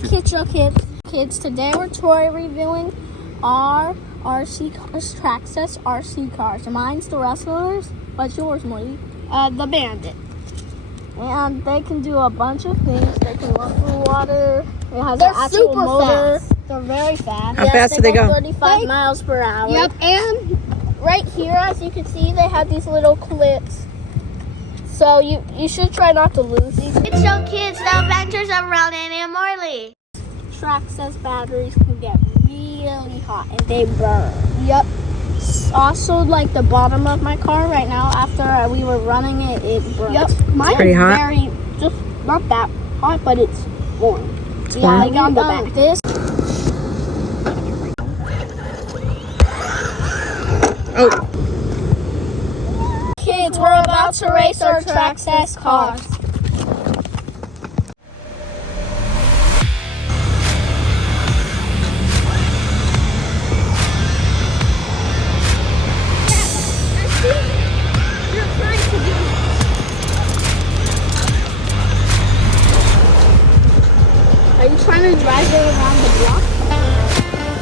Hey kids, today we're toy reviewing our Traxxas RC cars. Mine's the Rustlers. What's yours, Morley? The Bandit. And they can do a bunch of things. They can run through water. It has an actual motor. Fast. They're very fast. How fast do they go? 35 miles per hour. Yep, and Right here, as you can see, they have these little clips. So you should try not to lose these. It's so kids, the adventures of Ronen and Morley. Traxxas batteries can get really hot and they burn. yep. Also, like the bottom of my car right now, after we were running it, it burned. Yep. Mine's Pretty hot? very, just not that hot, but it's warm. It's Yeah, warm? like on the back. This Oh, kids, we're about to race our Traxxas cars. Are you trying to drive it around the block?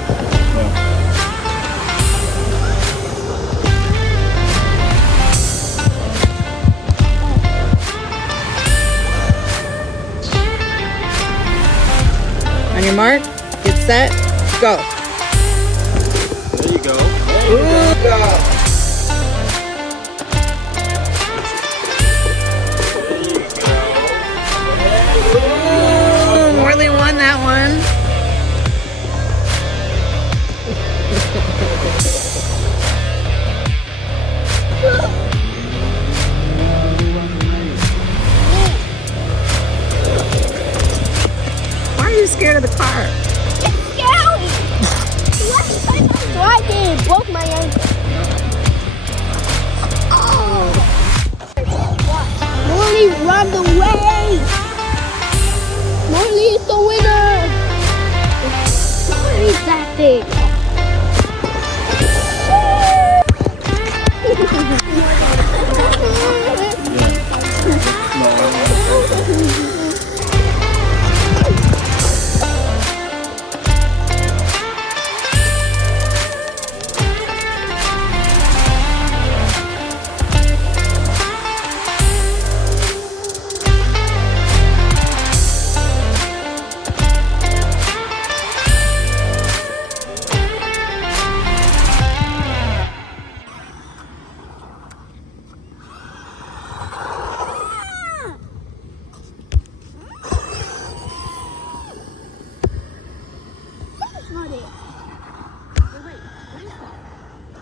on your mark, get set, go. There you go. Ooh, go. Ooh, Morley won that one. Why are you scared of the car? It's scary! So I did, broke my ankle. Oh! Morley, run away! Morley is the winner! Morley's that thing.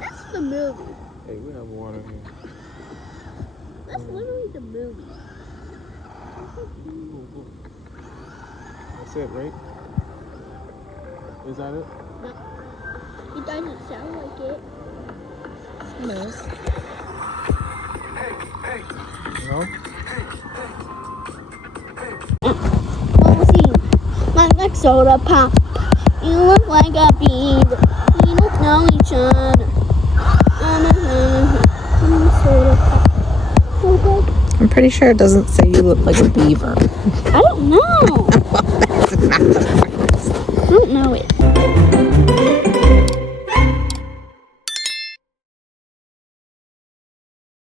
That's the movie. Hey, we have water here. That's literally the movie. That's it, right? Is that it? It doesn't sound like it. No? My next soda pop. You look like a beaver. We don't know each other. Soda pop. I'm pretty sure it doesn't say you look like a beaver. I don't know. I don't know it.